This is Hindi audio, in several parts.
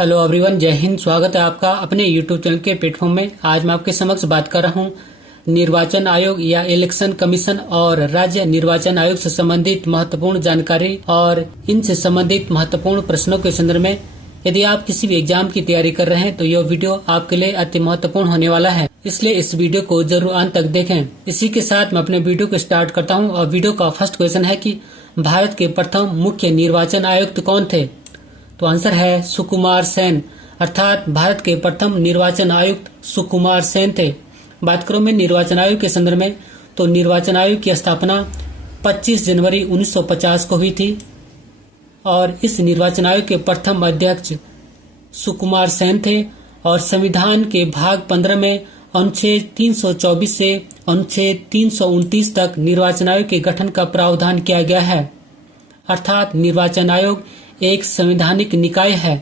हेलो एवरीवन, जय हिंद। स्वागत है आपका अपने यूट्यूब चैनल के प्लेटफॉर्म में। आज मैं आपके समक्ष बात कर रहा हूँ निर्वाचन आयोग या इलेक्शन कमीशन और राज्य निर्वाचन आयोग से संबंधित महत्वपूर्ण जानकारी और इनसे संबंधित महत्वपूर्ण प्रश्नों के संदर्भ में। यदि आप किसी भी एग्जाम की तैयारी कर रहे हैं तो यह वीडियो आपके लिए अति महत्वपूर्ण होने वाला है, इसलिए इस वीडियो को जरूर अंत तक देखें। इसी के साथ मैं अपने वीडियो को स्टार्ट करता हूँ और वीडियो का फर्स्ट क्वेश्चन है कि भारत के प्रथम मुख्य निर्वाचन आयुक्त कौन थे? तो आंसर है सुकुमार सेन, अर्थात भारत के प्रथम निर्वाचन आयुक्त सुकुमार सेन थे। बात करूं मैं निर्वाचन आयोग के संदर्भ में, तो निर्वाचन आयोग की स्थापना 25 जनवरी 1950 को हुई थी और इस निर्वाचन आयोग के प्रथम अध्यक्ष सुकुमार सेन थे। और संविधान के भाग 15 में अनुच्छेद 324 से अनुच्छेद 329 तक निर्वाचन आयोग के गठन का प्रावधान किया गया है, अर्थात निर्वाचन आयोग एक संवैधानिक निकाय है।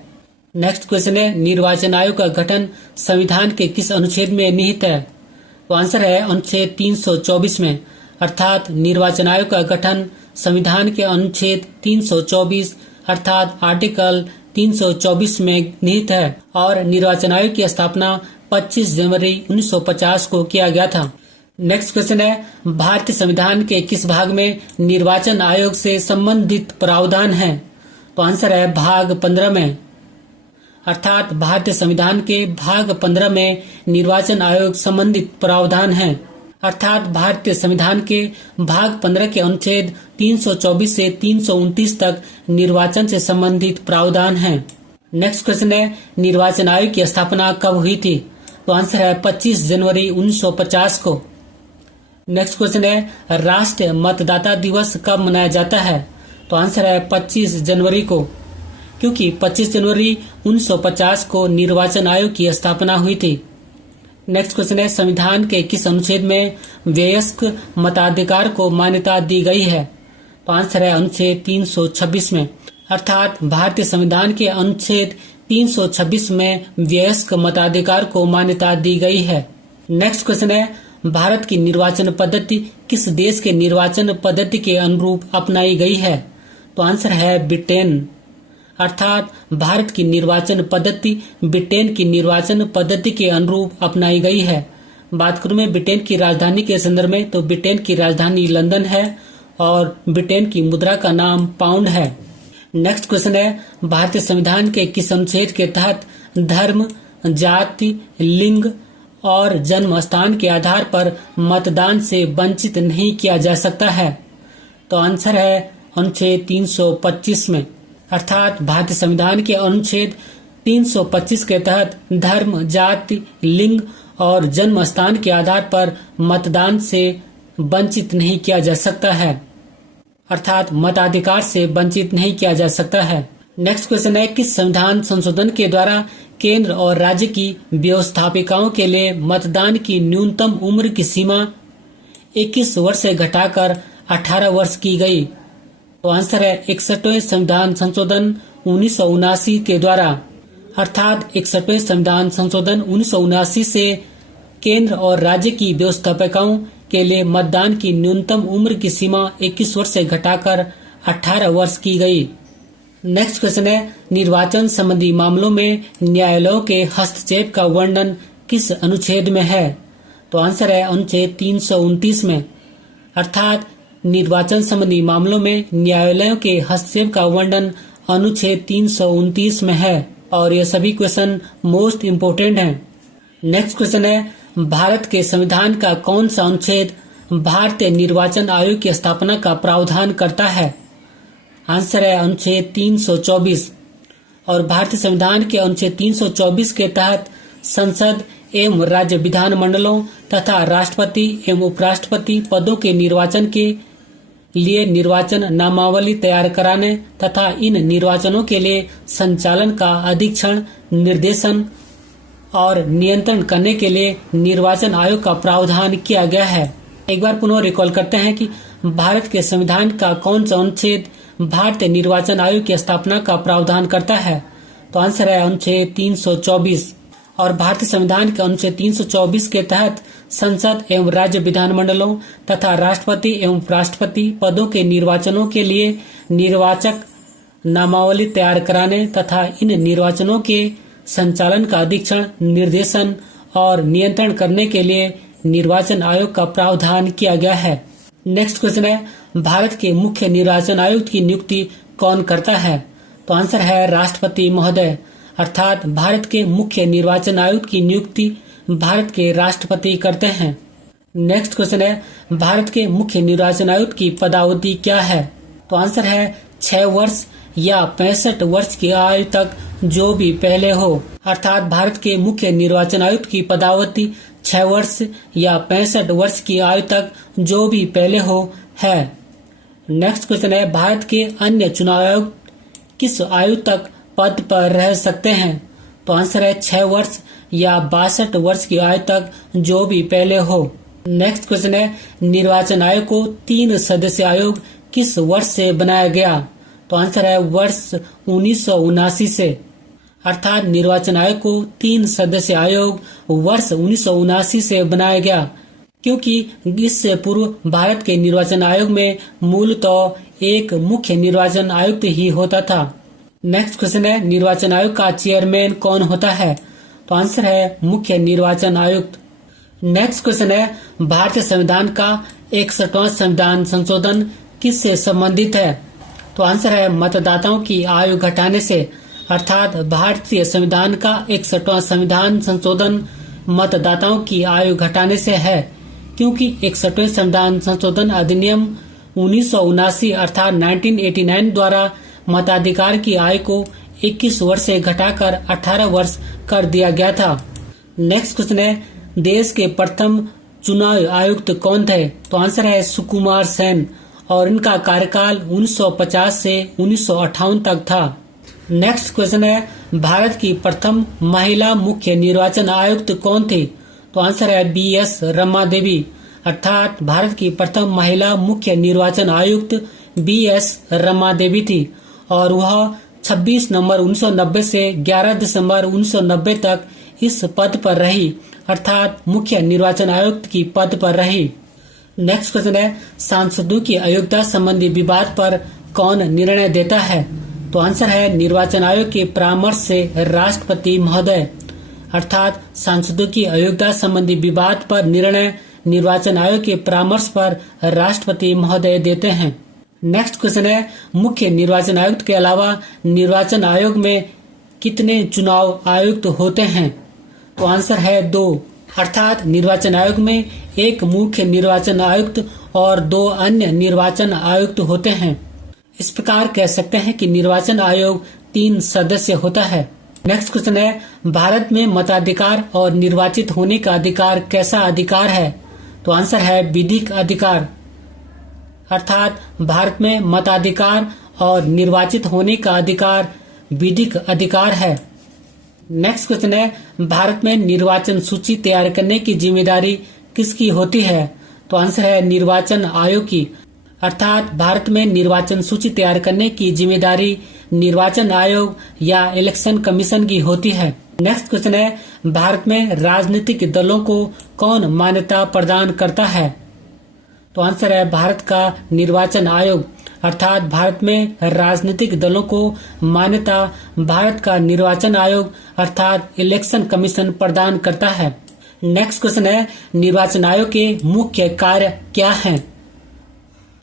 नेक्स्ट क्वेश्चन है, निर्वाचन आयोग का गठन संविधान के किस अनुच्छेद में निहित है? तो आंसर है अनुच्छेद 324 में, अर्थात निर्वाचन आयोग का गठन संविधान के अनुच्छेद 324 अर्थात आर्टिकल 324 में निहित है। और निर्वाचन आयोग की स्थापना 25 जनवरी 1950 को किया गया था। नेक्स्ट क्वेश्चन है, भारतीय संविधान के किस भाग में निर्वाचन आयोग से संबंधित प्रावधान है? तो आंसर है भाग 15 में, अर्थात भारतीय संविधान के भाग 15 में निर्वाचन आयोग संबंधित प्रावधान है, अर्थात भारतीय संविधान के भाग 15 के अनुच्छेद 324 से 329 तक निर्वाचन से संबंधित प्रावधान है। नेक्स्ट क्वेश्चन है, निर्वाचन आयोग की स्थापना कब हुई थी? तो आंसर है 25 जनवरी 1950 को। नेक्स्ट क्वेश्चन है, राष्ट्रीय मतदाता दिवस कब मनाया जाता है? तो आंसर है 25 जनवरी को, क्योंकि 25 जनवरी 1950 को निर्वाचन आयोग की स्थापना हुई थी। नेक्स्ट क्वेश्चन है, संविधान के किस अनुच्छेद में वयस्क मताधिकार को मान्यता दी गई है? तो आंसर है अनुच्छेद 326 में, अर्थात भारतीय संविधान के अनुच्छेद 326 में वयस्क मताधिकार को मान्यता दी गई है। नेक्स्ट क्वेश्चन है, भारत की निर्वाचन पद्धति किस देश के निर्वाचन पद्धति के अनुरूप अपनाई गई है? तो आंसर है ब्रिटेन, अर्थात भारत की निर्वाचन पद्धति ब्रिटेन की निर्वाचन पद्धति के अनुरूप अपनाई गई है। बात करूं मैं ब्रिटेन की राजधानी के संदर्भ में, तो ब्रिटेन की राजधानी लंदन है और ब्रिटेन की मुद्रा का नाम पाउंड है। नेक्स्ट क्वेश्चन है, भारतीय संविधान के किस अनुच्छेद के तहत धर्म, जाति, लिंग और जन्म स्थान के आधार पर मतदान से वंचित नहीं किया जा सकता है? तो आंसर है अनुच्छेद 325 में, अर्थात भारतीय संविधान के अनुच्छेद 325 के तहत धर्म, जाति, लिंग और जन्म स्थान के आधार पर मतदान से वंचित नहीं किया जा सकता है, अर्थात मताधिकार से वंचित नहीं किया जा सकता है। नेक्स्ट क्वेश्चन है, किस संविधान संशोधन के द्वारा केंद्र और राज्य की व्यवस्थापिकाओं के लिए मतदान की न्यूनतम उम्र की सीमा 21 वर्ष से घटाकर 18 वर्ष की गई? तो आंसर है 61वें संविधान संशोधन 1979 के द्वारा, अर्थात 61वें संविधान संशोधन 1979 से केंद्र और राज्य की व्यवस्थापिकाओं के लिए मतदान की न्यूनतम उम्र की सीमा 21 वर्ष से घटाकर 18 वर्ष की गई। नेक्स्ट क्वेश्चन है, निर्वाचन संबंधी मामलों में न्यायालयों के हस्तक्षेप का वर्णन किस अनुच्छेद में है? तो आंसर है अनुच्छेद 329 में, अर्थात निर्वाचन संबंधी मामलों में न्यायालयों के हस्तक्षेप का वर्णन अनुच्छेद 329 में है। और ये सभी क्वेश्चन मोस्ट इम्पोर्टेंट हैं। नेक्स्ट क्वेश्चन है, भारत के संविधान का कौन सा अनुच्छेद भारतीय निर्वाचन आयोग की स्थापना का प्रावधान करता है? आंसर है अनुच्छेद 324। और भारतीय संविधान के अनुच्छेद 324 के तहत संसद एवं राज्य विधान मंडलों तथा राष्ट्रपति एवं उपराष्ट्रपति पदों के निर्वाचन के लिए निर्वाचन नामावली तैयार कराने तथा इन निर्वाचनों के लिए संचालन का अधीक्षण, निर्देशन और नियंत्रण करने के लिए निर्वाचन आयोग का प्रावधान किया गया है। एक बार पुनः रिकॉल करते हैं कि भारत के संविधान का कौन सा अनुच्छेद भारतीय निर्वाचन आयोग की स्थापना का प्रावधान करता है? तो आंसर है अनुच्छेद 324। और भारतीय संविधान के अनुच्छेद 324 के तहत संसद एवं राज्य विधानमंडलों तथा राष्ट्रपति एवं उपराष्ट्रपति पदों के निर्वाचनों के लिए निर्वाचक नामावली तैयार कराने तथा इन निर्वाचनों के संचालन का अधीक्षण, निर्देशन और नियंत्रण करने के लिए निर्वाचन आयोग का प्रावधान किया गया है। नेक्स्ट क्वेश्चन है, भारत के मुख्य निर्वाचन आयुक्त की नियुक्ति कौन करता है? तो आंसर है राष्ट्रपति महोदय, अर्थात भारत के मुख्य निर्वाचन आयुक्त की नियुक्ति भारत के राष्ट्रपति करते हैं। नेक्स्ट क्वेश्चन है, भारत के मुख्य निर्वाचन आयुक्त की पदावधि क्या है? तो आंसर है 6 वर्ष या 65 वर्ष की आयु तक जो भी पहले हो, अर्थात भारत के मुख्य निर्वाचन आयुक्त की पदावधि 6 वर्ष या 65 वर्ष की आयु तक जो भी पहले हो है। नेक्स्ट क्वेश्चन है, भारत के अन्य चुनाव आयुक्त किस आयु तक पद पर रह सकते हैं? तो आंसर है 6 वर्ष या 62 वर्ष की आयु तक जो भी पहले हो। नेक्स्ट क्वेश्चन है, निर्वाचन आयोग को 3 सदस्य आयोग किस वर्ष से बनाया गया? तो आंसर है वर्ष 1979 से, अर्थात निर्वाचन आयोग को 3 सदस्य आयोग वर्ष 1979 से बनाया गया, क्योंकि इससे पूर्व भारत के निर्वाचन आयोग में मूलतः एक मुख्य निर्वाचन आयुक्त ही होता था। नेक्स्ट क्वेश्चन है, निर्वाचन आयोग का चेयरमैन कौन होता है? तो आंसर है मुख्य निर्वाचन आयुक्त। नेक्स्ट क्वेश्चन है, भारतीय संविधान का 61वां संविधान संशोधन किससे संबंधित है? तो आंसर है मतदाताओं की आयु घटाने से, अर्थात भारतीय संविधान का 61वां संविधान संशोधन मतदाताओं की आयु घटाने से है, क्योंकि 61वें संविधान संशोधन अधिनियम 1979 अर्थात 1989 द्वारा मताधिकार की आयु को 21 वर्ष से घटाकर 18 वर्ष कर दिया गया था। नेक्स्ट क्वेश्चन है, देश के प्रथम चुनाव आयुक्त कौन थे? तो आंसर है सुकुमार सेन, और इनका कार्यकाल 1950 से 1958 तक था। नेक्स्ट क्वेश्चन है, भारत की प्रथम महिला मुख्य निर्वाचन आयुक्त कौन थी? तो आंसर है BS रमा देवी, अर्थात भारत की प्रथम महिला मुख्य निर्वाचन आयुक्त BS रमा देवी थी, और वह 26 नवंबर 1990 से 11 दिसंबर 1990 तक इस पद पर रही, अर्थात मुख्य निर्वाचन आयुक्त की पद पर रही। नेक्स्ट क्वेश्चन है, सांसदों की अयोग्यता संबंधी विवाद पर कौन निर्णय देता है? तो आंसर है निर्वाचन आयोग के परामर्श से राष्ट्रपति महोदय, अर्थात सांसदों की अयोग्यता संबंधी विवाद पर निर्णय निर्वाचन आयोग के परामर्श पर राष्ट्रपति महोदय देते हैं। नेक्स्ट क्वेश्चन है, मुख्य निर्वाचन आयुक्त के अलावा निर्वाचन आयोग में कितने चुनाव आयुक्त होते हैं? तो आंसर है 2, अर्थात निर्वाचन आयोग में एक मुख्य निर्वाचन आयुक्त और 2 अन्य निर्वाचन आयुक्त होते हैं। इस प्रकार कह सकते हैं कि निर्वाचन आयोग 3 सदस्य होता है। नेक्स्ट क्वेश्चन है, भारत में मताधिकार और निर्वाचित होने का अधिकार कैसा अधिकार है? तो आंसर है विधिक अधिकार, अर्थात भारत में मताधिकार और निर्वाचित होने का अधिकार विधिक अधिकार है। नेक्स्ट क्वेश्चन है, भारत में निर्वाचन सूची तैयार करने की जिम्मेदारी किसकी होती है? तो आंसर है निर्वाचन आयोग की, अर्थात भारत में निर्वाचन सूची तैयार करने की जिम्मेदारी निर्वाचन आयोग या इलेक्शन कमीशन की होती है। नेक्स्ट क्वेश्चन है, भारत में राजनीतिक दलों को कौन मान्यता प्रदान करता है? तो आंसर है भारत का निर्वाचन आयोग, अर्थात भारत में राजनीतिक दलों को मान्यता भारत का निर्वाचन आयोग अर्थात इलेक्शन कमीशन प्रदान करता है। नेक्स्ट क्वेश्चन है, निर्वाचन आयोग के मुख्य कार्य क्या हैं?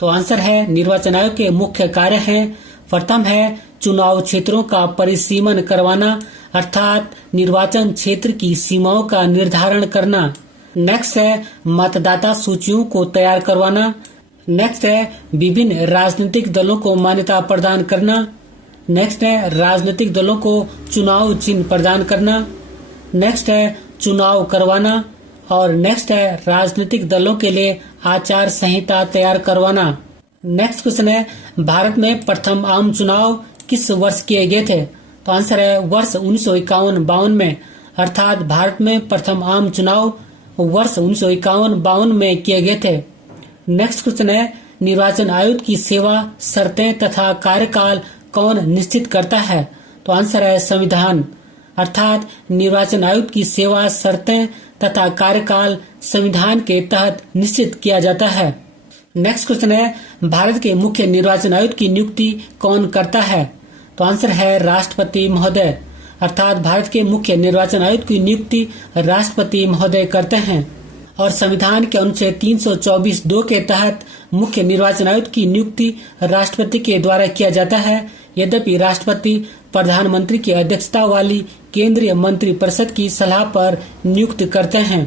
तो आंसर है निर्वाचन आयोग के मुख्य कार्य हैं, प्रथम है चुनाव क्षेत्रों का परिसीमन करवाना, अर्थात निर्वाचन क्षेत्र की सीमाओं का निर्धारण करना। नेक्स्ट है मतदाता सूचियों को तैयार करवाना। नेक्स्ट है विभिन्न राजनीतिक दलों को मान्यता प्रदान करना। नेक्स्ट है राजनीतिक दलों को चुनाव चिन्ह प्रदान करना। नेक्स्ट है चुनाव करवाना, और नेक्स्ट है राजनीतिक दलों के लिए आचार संहिता तैयार करवाना। नेक्स्ट क्वेश्चन है, भारत में प्रथम आम चुनाव किस वर्ष किए गए थे? तो आंसर है वर्ष 1951-52 में, अर्थात भारत में प्रथम आम चुनाव वर्ष 1951-52 में किए गए थे। नेक्स्ट क्वेश्चन है, निर्वाचन आयोग की सेवा, शर्तें तथा कार्यकाल कौन निश्चित करता है? तो आंसर है संविधान, अर्थात निर्वाचन आयोग की सेवा, शर्तें तथा कार्यकाल संविधान के तहत निश्चित किया जाता है। नेक्स्ट क्वेश्चन है, भारत के मुख्य निर्वाचन आयुक्त की नियुक्ति कौन करता है? तो आंसर है राष्ट्रपति महोदय, अर्थात भारत के मुख्य निर्वाचन आयुक्त की नियुक्ति राष्ट्रपति महोदय करते हैं। और संविधान के अनुच्छेद 324(2) के तहत मुख्य निर्वाचन आयुक्त की नियुक्ति राष्ट्रपति के द्वारा किया जाता है। यद्यपि राष्ट्रपति प्रधानमंत्री की अध्यक्षता वाली केंद्रीय मंत्रिपरिषद की सलाह पर नियुक्त करते हैं।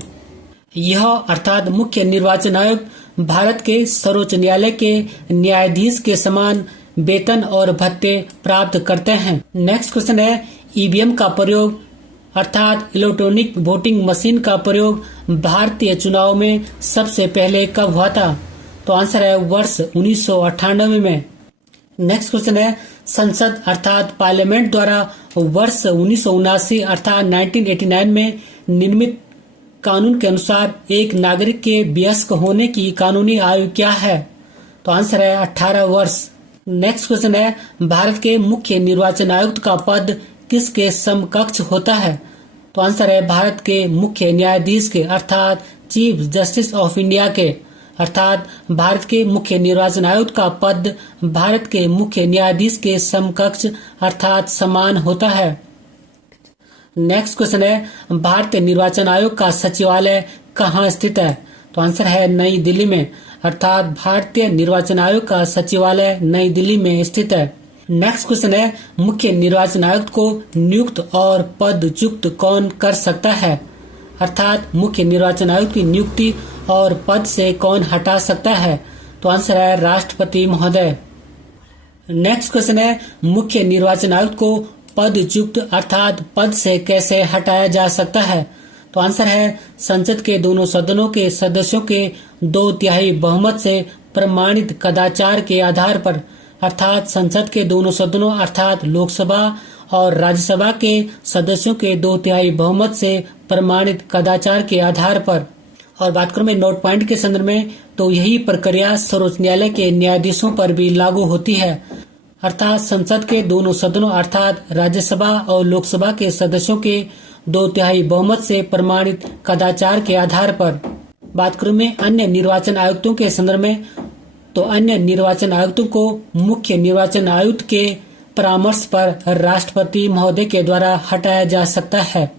यह अर्थात मुख्य निर्वाचन आयुक्त भारत के सर्वोच्च न्यायालय के न्यायाधीश के समान वेतन और भत्ते प्राप्त करते हैं। नेक्स्ट क्वेश्चन है, ईवीएम का प्रयोग अर्थात इलेक्ट्रॉनिक वोटिंग मशीन का प्रयोग भारतीय चुनाव में सबसे पहले कब हुआ था? तो आंसर है वर्ष 1998 में। नेक्स्ट क्वेश्चन है, संसद अर्थात पार्लियामेंट द्वारा वर्ष 1979 अर्थात 1989 में निर्मित कानून के अनुसार एक नागरिक के वयस्क होने की कानूनी आयु क्या है? तो आंसर है 18 वर्ष। नेक्स्ट क्वेश्चन है, भारत के मुख्य निर्वाचन आयुक्त का पद किसके समकक्ष होता है? तो आंसर है भारत के मुख्य न्यायाधीश के अर्थात चीफ जस्टिस ऑफ इंडिया के, अर्थात भारत के मुख्य निर्वाचन आयुक्त का पद भारत के मुख्य न्यायाधीश के समकक्ष अर्थात समान होता है। नेक्स्ट क्वेश्चन है, भारतीय निर्वाचन आयोग का सचिवालय कहाँ स्थित है? तो आंसर है नई दिल्ली में, अर्थात भारतीय निर्वाचन आयोग का सचिवालय नई दिल्ली में स्थित है। नेक्स्ट क्वेश्चन है, मुख्य निर्वाचन आयुक्त को नियुक्त और पदच्युत कौन कर सकता है? अर्थात मुख्य निर्वाचन आयुक्त की नियुक्ति और पद से कौन हटा सकता है? तो आंसर है राष्ट्रपति महोदय। नेक्स्ट क्वेश्चन है, मुख्य निर्वाचन आयुक्त को पदच्युत अर्थात पद से कैसे हटाया जा सकता है? तो आंसर है संसद के दोनों सदनों के सदस्यों के 2/3 बहुमत से प्रमाणित कदाचार के आधार पर, अर्थात संसद के दोनों सदनों अर्थात लोकसभा और राज्यसभा के सदस्यों के 2/3 बहुमत से प्रमाणित कदाचार के आधार पर। और बात करूं मैं नोट पॉइंट के संदर्भ में, तो यही प्रक्रिया सर्वोच्च न्यायालय के न्यायाधीशों पर भी लागू होती है, अर्थात संसद के दोनों सदनों अर्थात राज्यसभा और लोकसभा के सदस्यों के 2/3 बहुमत से प्रमाणित कदाचार के आधार पर। बात करूं मैं अन्य निर्वाचन आयुक्तों के संदर्भ में, तो अन्य निर्वाचन आयुक्तों को मुख्य निर्वाचन आयुक्त के परामर्श पर राष्ट्रपति महोदय के द्वारा हटाया जा सकता है।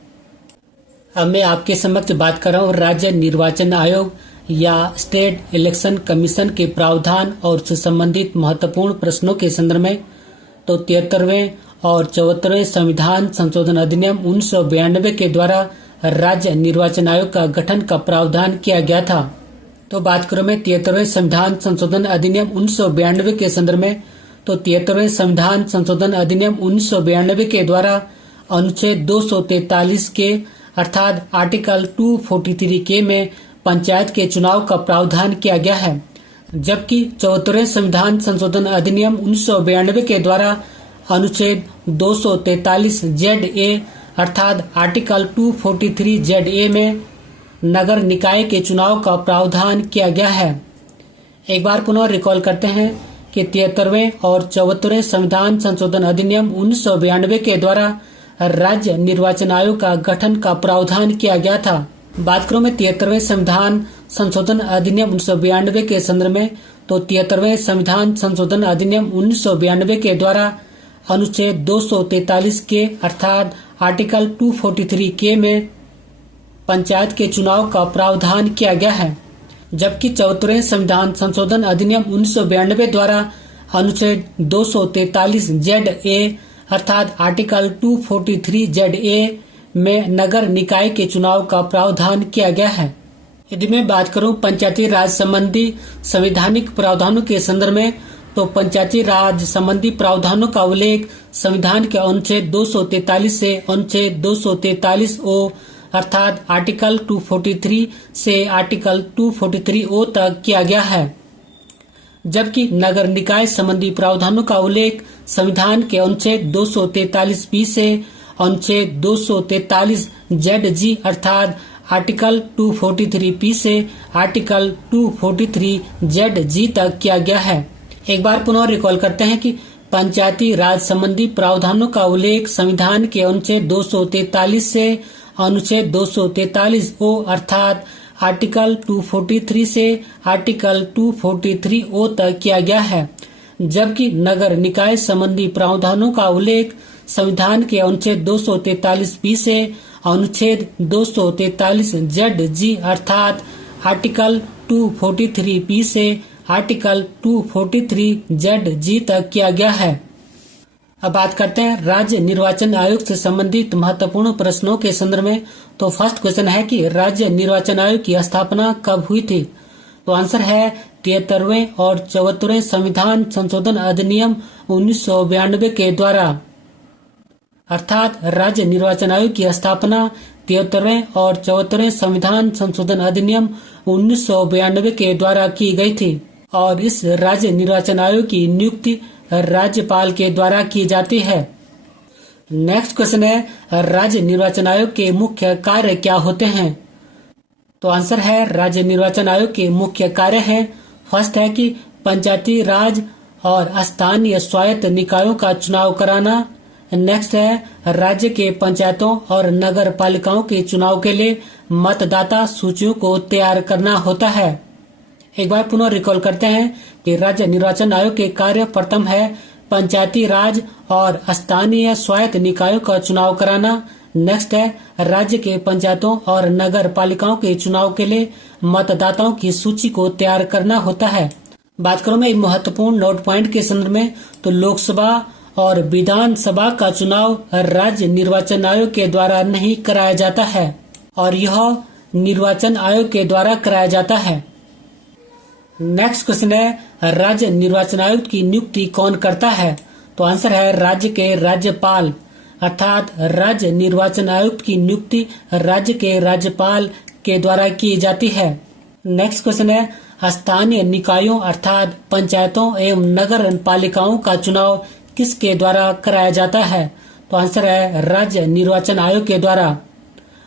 अब मैं आपके समक्ष बात कर रहा हूँ राज्य निर्वाचन आयोग या स्टेट इलेक्शन कमीशन के प्रावधान और उससे संबंधित महत्वपूर्ण प्रश्नों के संदर्भ में। तो 73वें और 74वें संविधान संशोधन अधिनियम 1992 के द्वारा राज्य निर्वाचन आयोग का गठन का प्रावधान किया गया था। तो बात करूं मैं 73वें संविधान संशोधन अधिनियम 1992 के संदर्भ में, तो 73वें संविधान संशोधन अधिनियम 1992 के द्वारा अनुच्छेद 243 के अर्थात आर्टिकल 243 के में पंचायत के चुनाव का प्रावधान किया गया है, जबकि 74वें संविधान संशोधन अधिनियम 1992 के द्वारा अनुच्छेद 243 ZA अर्थात आर्टिकल 243 ZA में नगर निकाय के चुनाव का प्रावधान किया गया है। एक बार पुनः रिकॉल करते हैं कि 73वें और 74वें संविधान संशोधन अधिनियम 1992 के द्वारा राज्य निर्वाचन आयोग का गठन का प्रावधान किया गया था। बात करूं मैं 73वें संविधान संशोधन अधिनियम 1992 के संदर्भ में, तो 73वें संविधान संशोधन अधिनियम 1992 के द्वारा अनुच्छेद 243 के अर्थात आर्टिकल 243 के में पंचायत के चुनाव का प्रावधान किया गया है, जबकि 74वें संविधान संशोधन अधिनियम 1992 द्वारा अनुच्छेद 243 ZA अर्थात आर्टिकल 243 ZA में नगर निकाय के चुनाव का प्रावधान किया गया है। यदि मैं बात करूं पंचायती राज संबंधी संवैधानिक प्रावधानों के संदर्भ में, तो पंचायती राज संबंधी प्रावधानों का उल्लेख संविधान के अनुच्छेद 243 से अनुच्छेद 243O अर्थात आर्टिकल 243 से आर्टिकल 243O तक किया गया है, जबकि नगर निकाय संबंधी प्रावधानों का उल्लेख संविधान के अनुच्छेद 243B से अनुच्छेद 243 ZG अर्थात आर्टिकल 243P से आर्टिकल 243 ZG तक किया गया है। एक बार पुनः रिकॉल करते हैं कि पंचायती राज संबंधी प्रावधानों का उल्लेख संविधान के अनुच्छेद 243 से अनुच्छेद 243O अर्थात आर्टिकल 243 से आर्टिकल 243O तक किया गया है, जबकि नगर निकाय संबंधी प्रावधानों का उल्लेख संविधान के अनुच्छेद 243 से अनुच्छेद 243 ZG अर्थात आर्टिकल 243 से आर्टिकल 243 ZG तक किया गया है। अब बात करते हैं राज्य निर्वाचन आयोग से संबंधित महत्वपूर्ण प्रश्नों के संदर्भ में। तो फर्स्ट क्वेश्चन है कि राज्य निर्वाचन आयोग की स्थापना कब हुई थी? तो आंसर है 73वें और 74वें संविधान संशोधन अधिनियम 1992 के द्वारा। अर्थात राज्य निर्वाचन आयोग की स्थापना 73वें और 74वें संविधान संशोधन अधिनियम 1992 के द्वारा की गई थी और इस राज्य निर्वाचन आयोग की नियुक्ति राज्यपाल के द्वारा की जाती है। नेक्स्ट क्वेश्चन है राज्य निर्वाचन आयोग के मुख्य कार्य क्या होते हैं? तो आंसर है राज्य निर्वाचन आयोग के मुख्य कार्य हैं। फर्स्ट है कि पंचायती राज और स्थानीय स्वायत्त निकायों का चुनाव कराना। नेक्स्ट है राज्य के पंचायतों और नगर पालिकाओं के चुनाव के लिए मतदाता सूचियों को तैयार करना होता है। एक बार पुनः रिकॉल करते हैं कि राज्य निर्वाचन आयोग के कार्य प्रथम है पंचायती राज और स्थानीय स्वायत्त निकायों का चुनाव कराना। नेक्स्ट है राज्य के पंचायतों और नगर पालिकाओं के चुनाव के लिए मतदाताओं की सूची को तैयार करना होता है। बात करूं मैं एक महत्वपूर्ण नोट पॉइंट के संदर्भ में, तो लोकसभा और विधानसभा का चुनाव राज्य निर्वाचन आयोग के द्वारा नहीं कराया जाता है और यह निर्वाचन आयोग के द्वारा कराया जाता है। नेक्स्ट क्वेश्चन है राज्य निर्वाचन आयोग की नियुक्ति कौन करता है? तो आंसर है राज्य के राज्यपाल। अर्थात राज्य निर्वाचन आयुक्त की नियुक्ति राज्य के राज्यपाल के द्वारा की जाती है। नेक्स्ट क्वेश्चन है स्थानीय निकायों अर्थात पंचायतों एवं नगर पालिकाओं का चुनाव किसके द्वारा कराया जाता है? तो आंसर है राज्य निर्वाचन आयोग के द्वारा।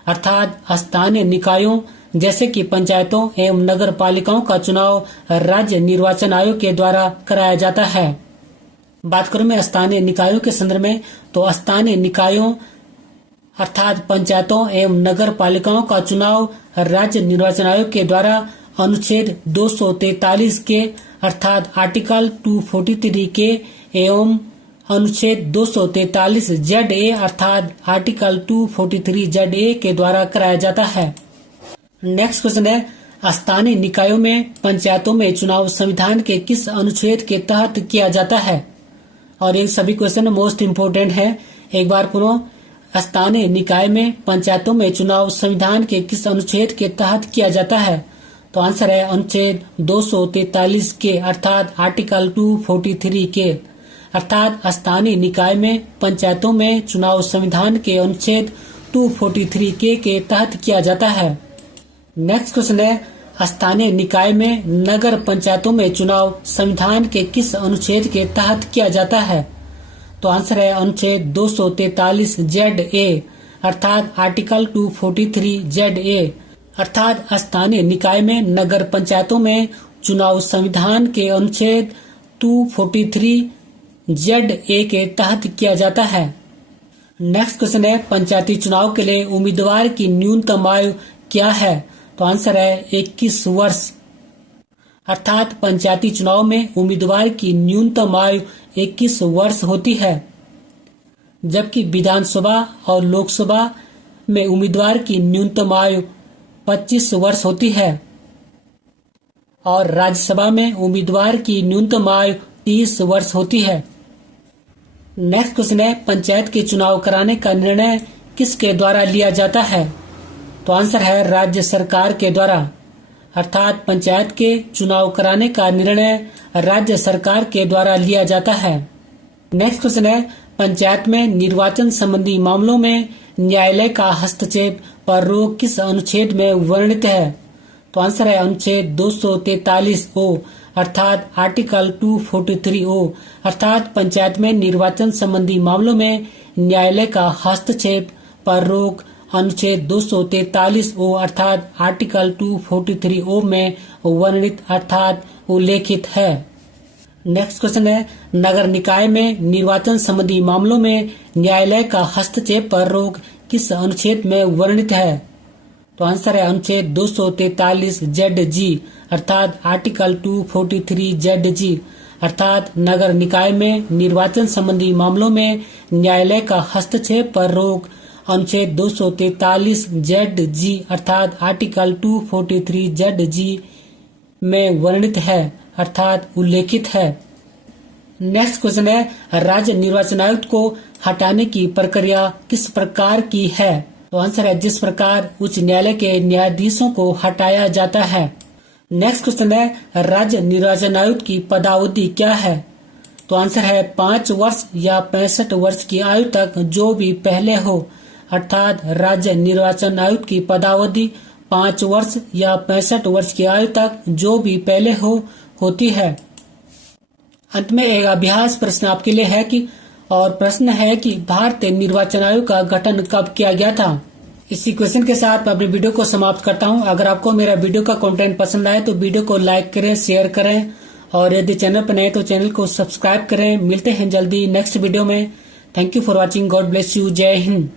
अर्थात स्थानीय निकायों जैसे कि पंचायतों एवं नगर पालिकाओं का चुनाव राज्य निर्वाचन आयोग के द्वारा कराया जाता है। बात करूं मैं स्थानीय निकायों के संदर्भ में, तो स्थानीय निकायों अर्थात पंचायतों एवं नगर पालिकाओं का चुनाव राज्य निर्वाचन आयोग के द्वारा अनुच्छेद 243 के अर्थात आर्टिकल 243 के एवं अनुच्छेद 243 ZA अर्थात आर्टिकल 243 ZA के द्वारा कराया जाता है। नेक्स्ट क्वेश्चन है स्थानीय निकायों में पंचायतों में चुनाव संविधान के किस अनुच्छेद के तहत किया जाता है? और ये सभी क्वेश्चन मोस्ट इम्पोर्टेंट है। एक बार पुनः स्थानीय निकाय में पंचायतों में चुनाव संविधान के किस अनुच्छेद के तहत किया जाता है? तो आंसर है अनुच्छेद 243 के अर्थात आर्टिकल 243 के। अर्थात स्थानीय निकाय में पंचायतों में चुनाव संविधान के अनुच्छेद 243 के तहत किया जाता है। नेक्स्ट क्वेश्चन है स्थानीय निकाय में नगर पंचायतों में चुनाव संविधान के किस अनुच्छेद के तहत किया जाता है? तो आंसर है अनुच्छेद 243 ZA अर्थात आर्टिकल 243 ZA। अर्थात स्थानीय निकाय में नगर पंचायतों में चुनाव संविधान के अनुच्छेद 243 ZA के तहत किया जाता है। नेक्स्ट क्वेश्चन है पंचायती चुनाव के लिए उम्मीदवार की न्यूनतम आयु क्या है? तो आंसर है 21 वर्ष। अर्थात पंचायती चुनाव में उम्मीदवार की न्यूनतम आयु 21 वर्ष होती है, जबकि विधानसभा और लोकसभा में उम्मीदवार की न्यूनतम आयु 25 वर्ष होती है और राज्यसभा में उम्मीदवार की न्यूनतम आयु 30 वर्ष होती है। नेक्स्ट क्वेश्चन है पंचायत के चुनाव कराने का निर्णय किसके द्वारा लिया जाता है? तो आंसर है राज्य सरकार के द्वारा। अर्थात पंचायत के चुनाव कराने का निर्णय राज्य सरकार के द्वारा लिया जाता है। नेक्स्ट क्वेश्चन है पंचायत में निर्वाचन संबंधी मामलों में न्यायालय का हस्तक्षेप पर रोक किस अनुच्छेद में वर्णित है? तो आंसर है अनुच्छेद 243O अर्थात आर्टिकल 243O। अर्थात पंचायत में निर्वाचन संबंधी मामलों में न्यायालय का हस्तक्षेप पर रोक अनुच्छेद 243O अर्थात आर्टिकल 243O में वर्णित अर्थात उल्लेखित है। नेक्स्ट क्वेश्चन है नगर निकाय में निर्वाचन संबंधी मामलों में न्यायालय का हस्तक्षेप पर रोक किस अनुच्छेद में वर्णित है? तो आंसर है अनुच्छेद 243 ZG अर्थात आर्टिकल 243 ZG। अर्थात नगर निकाय में निर्वाचन संबंधी मामलों में न्यायालय का हस्तक्षेप पर रोक अनुच्छेद 243 ZG अर्थात आर्टिकल 243 ZG में वर्णित है अर्थात उल्लेखित है। नेक्स्ट क्वेश्चन है राज्य निर्वाचन आयुक्त को हटाने की प्रक्रिया किस प्रकार की है? तो आंसर है जिस प्रकार उच्च न्यायालय के न्यायाधीशों को हटाया जाता है। नेक्स्ट क्वेश्चन है राज्य निर्वाचन आयुक्त की पदावधि क्या है? तो आंसर है 5 वर्ष या 65 वर्ष की आयु तक जो भी पहले हो, अर्थात राज्य निर्वाचन आयुक्त की पदावधि 5 वर्ष या 65 वर्ष की आयु तक जो भी पहले हो होती है। अंत में एक अभ्यास प्रश्न आपके लिए है कि और प्रश्न है कि भारतीय निर्वाचन आयोग का गठन कब किया गया था? इसी क्वेश्चन के साथ मैं अपने वीडियो को समाप्त करता हूं। अगर आपको मेरा वीडियो का कंटेंट पसंद आए तो वीडियो को लाइक करें, शेयर करें और यदि चैनल पर नए तो चैनल को सब्सक्राइब करें। मिलते हैं जल्दी नेक्स्ट वीडियो में। Thank you for watching. God bless you. जय हिंद।